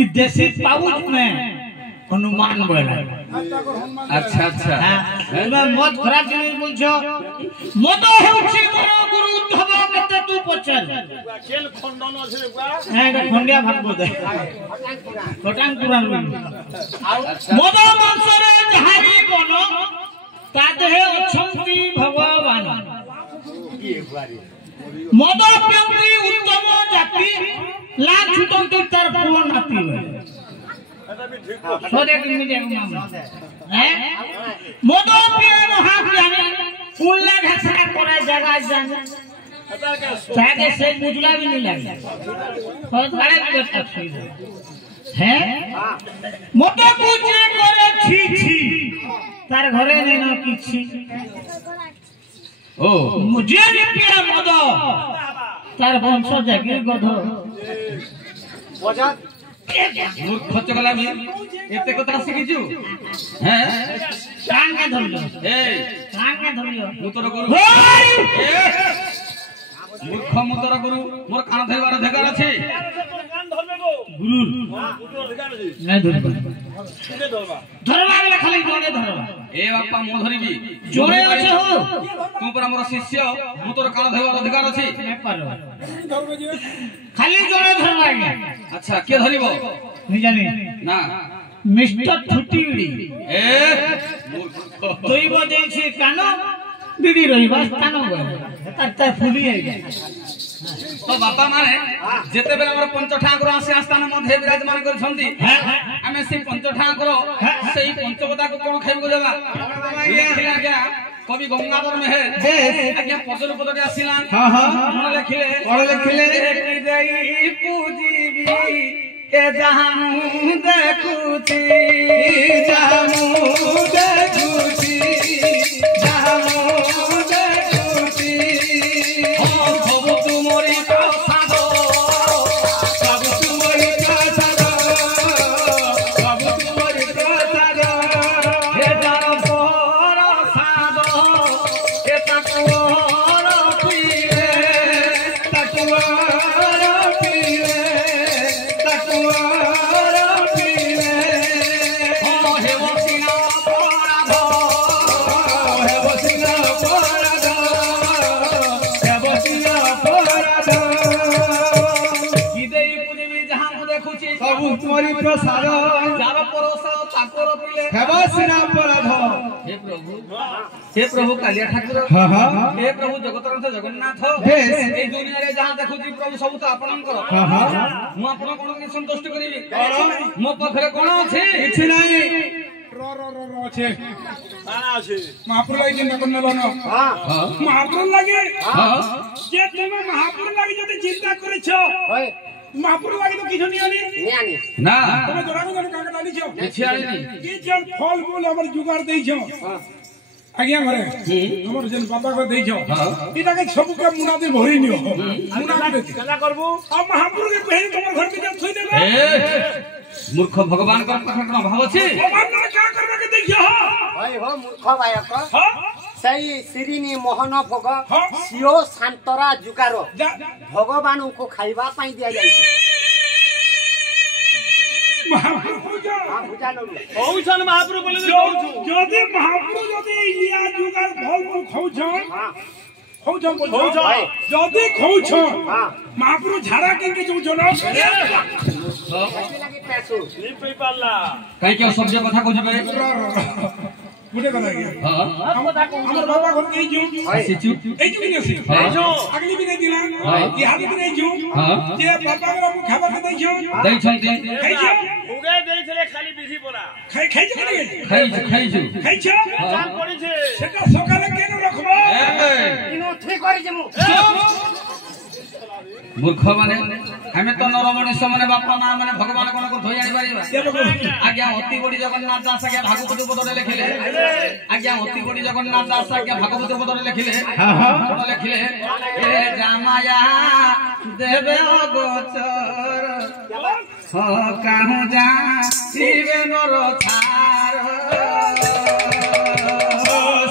इस देसी पाउच में हनुमान बोला। अच्छा अच्छा तुम्हें मत खराब नहीं बोलछो मत होछि मोर गुरु धब कते तू पचल खेल खंडन আছে বুয়া হ্যাঁ এটা খন্ডিয়া ভাগবত কটাং পুরাণ মদ মাংসরে যাহারি বন তা দেহে অছন্তি ভগবান মদ পিয়তি উত্তম জাতি লাখ ছুটন্তি তার পুଅ নাতি सोदे की मीडिया हैं मद पिए महाज्ञानी फूलला घासरा करे जगह जाने ताके से मुजला भी नहीं लगे बहुत बड़े बेटा हैं मद पूजे करे छी छी तार घरे नहीं न किछि ओ मुझे भी पिए मद तार वंश जागे गधो बजा मूर्ख चगला भी एते कथा शिखिछु हैं कान के धरियो ए कान के धरियो मुतर गुरु मूर्ख मुतर गुरु मोर कान धइबार अधिकार अछि कान धरबे गो गुरु गुरु अधिकार अछि नहीं धरबा के धरबा धरबा वाला खाली जोरे धरबा ए बापा मो धरिबी जोरे अछि हो तू पर मोर शिष्य मुतर कान धइबार अधिकार अछि नहीं पारो खाली जोरे धरबा अच्छा के धरिबो नहीं जानी ना मिस्टर ठुटीड़ी ए मूर्ख तोई बो देछि कानो दीदी रहिबा कानो गय तार फुली है तो बापा माने जेते बेला हमर पंच ठाकुर आसे आस्थान मध्ये विराजमान करछंती आमे से पंच ठाकुर सेही पंचवदा को कोन खाइबो देबा लिखिला गया कवि गंगाधर मेहर आज्ञा पदर पदर आसिला हां हां कोन लिखिले देई पूजीबी ए जहां देखुची जहां देखुची जहां देखुची ओ सब तुमरी प्रसाद सब तुमरी प्रसाद सब तुमरी प्रसाद हे जार प्रसाद ए तकवर पीरे तकवर पीरे तकवर पीरे ओ हे वसिना अपराध हे वसिना अपराध हे वसिना अपराध इदेई पूजबी जहां को देखुची सब तुम्हारी प्रसाद जार परोसा ताकर पीले हे वसिना अपराध हे प्रभु कालिया ठाकुर हां हां हे प्रभु जगतनाथ जगन्नाथ ए दुनिया रे जहां देखुची प्रभु सब तो आपनकर हां हां मु आपन कोन के संतुष्ट करिवि मो पखरे कोन अछि किछि नाही रो আছে কানা আছে महापुर লাগি চিন্তা করন লন हां महापुर লাগি हां যে তুমি महापुर লাগি যদি চিন্তা করেছো হয় महापुर লাগি তো কিছু নিয়ানি নিয়ানি না তুমি জড়া জড়া কাকা ডালিছো কিछि আইনি কি যে ফল ফুল हमर जुगाड़ देइছো आज्ञा घरे हमर जन बाबा को देइছো इटाके सब के मुना दे भरी नियो मुना दे कला करबो आ महापुर के पहले तोर घर में थई देबे ए मूर्ख भगवान का पाखन भाव अछि भगवान ने क्या करबे के देखियो भाई हो मूर्ख बायक सही श्रीनी मोहन भोग सियो शांतरा जुगारो भगवान को खाइबा पाई दिया जाई महापुर पूजा पूजा लो औसन महापुर बोले जदी महापुर जदी इया जुगार फल फूल खाउछन खाउछन जदी खाउछन महापुर झाड़ा के जो जनो लगे पैसो नहीं पे पाला काई के सब्जी कथा कहबे गुटे कथा के हमर बाबा घर के जो सिचु ए जो नहीं सी जो अगली भी नहीं दिला ये हाथ भी नहीं जो जे बाबा को खाबा के दै जो दै छन्ते खाइ जो उगे देइछले खाली बिधी पोरा खाइ खाइ जो नहीं खाइ छो काम करिছে सेटा सकाले केन रखबो इनो ठीक करि जेमु मूर्ख माने हमें तो नरमणि माने बापा मां माने भगवान कोन को धोई आनी परिबा आज्ञा अति बड़ी जगन्नाथ दास के भागवत पदरे लिखिले आज्ञा अति बड़ी जगन्नाथ दास के भागवत पदरे लिखिले कोन लिखिले ए जामाया देवे गोचर हो काहू जा शिवे नर थार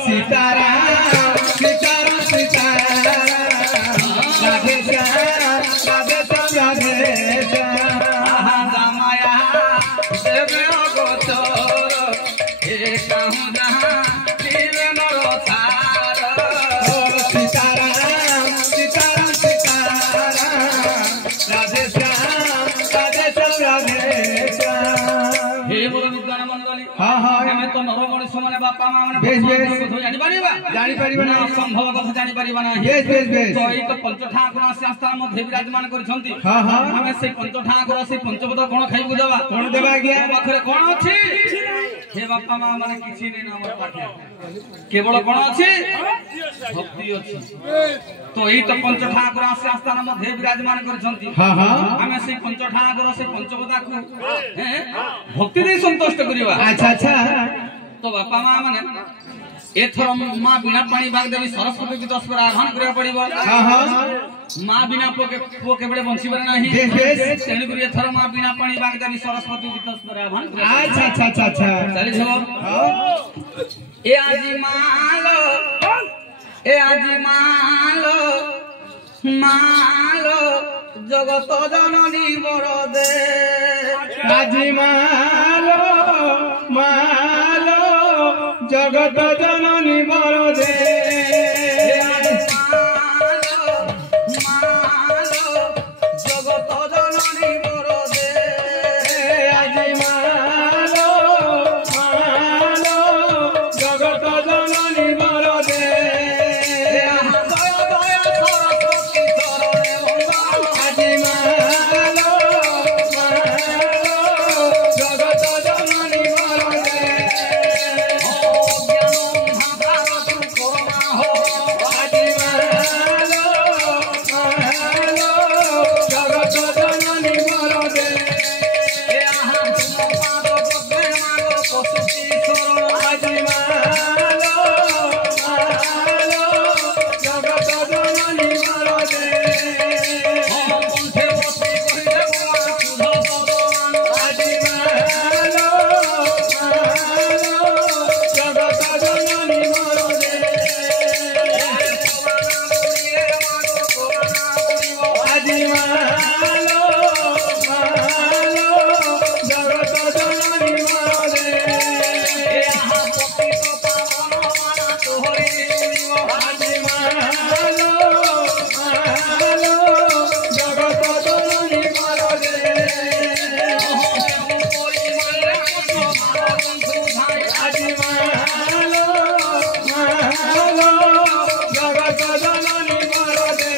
सीतारा सीतारा सीतारा राधे राधे राधे राधे माया चाहूं जहां जीवे मोरो थार सीताराम सीताराम सीताराम राधे श्याम राधे श्याम हे मोर विद्वान मंडली हाँ हाँ हमें तो नर मनुष्य माने बापा मां माने बेस बेस जानि परिबा ना असंभव कथा जानि परिबा ना बेस बेस बेस तो ई तो पंच ठाकुर स्थान मध्ये विराजमान करिसंती हाँ हाँ हमें से पंच ठाकुर से पंचपद कोन खाइबु देबा कौन देवा गया पाखरे कोन अछि हे बापा मां माने किछि नै ना हमर पाखे केवल कोन अछि भक्ति अछि तो ई तो पंच ठाकुर स्थान मध्ये विराजमान करिसंती हाँ हाँ हमें से पंच ठाकुर से पंचपदा को भक्ति दे संतुष्ट करिबा अच्छा अच्छा तो बापा मां माने एथर मां बिना पानी बाग देवी सरस्वती की 10 बार आह्वान करिया पड़िबो हाँ हाँ मां बिना पो केबळे बंसीबर नाही बेस बेस तेणु करी एथर मां बिना पानी बाग देवी सरस्वती की 10 बार आह्वान करिया अच्छा अच्छा अच्छा अच्छा चली छो ए आजी मालो मालो जगत जननी बरदे আজি মালো মালো জগত জননী বরদে জগত জননী বরদে আজি মালো মালো জগত জননী বরদে আজি মালো জগত জননী বরদে আজি মালো মালো জগত জননী বরদে আজি মালো মালো জগত জননী বরদে আজি মালো মালো জগত জননী বরদে আজি মালো মালো জগত জননী বরদে আজি মালো মালো জগত জননী বরদে আজি মালো মালো জগত জননী বরদে আজি মালো মালো জগত জননী বরদে আজি মালো মালো জগত জননী বরদে আজি মালো মালো জগত জননী বরদে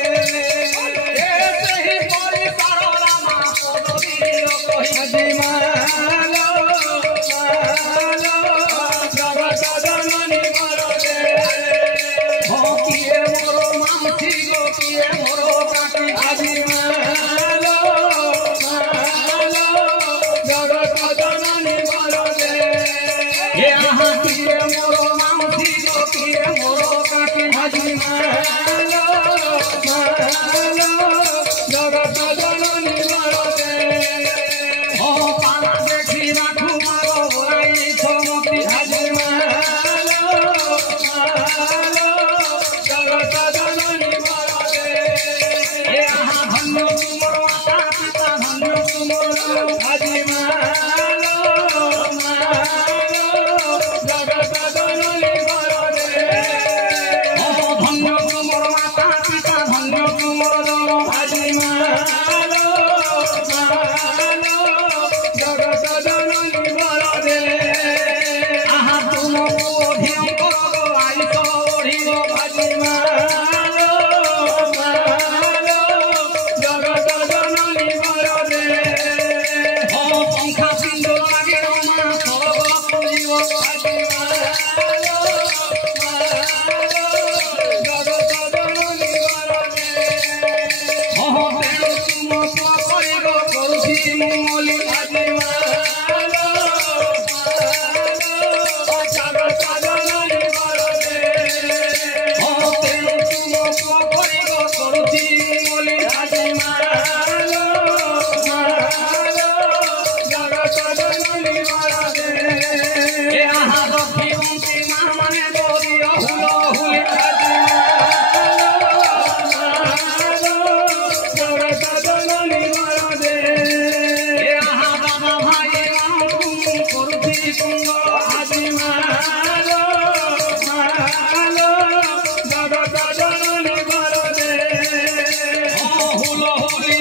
আজি মালো মালো জগত জননী বরদে আজি মালো মালো জগত জননী বরদে আজি মালো মালো জগত জননী বরদে আজি মালো মালো জগত জননী বরদে আজি মালো মালো জগত জননী বরদে আজি মালো মালো জগত জননী বরদে আজি মালো মালো জগত জননী বরদে আজি মালো মালো জগত জননী বরদে बहुरे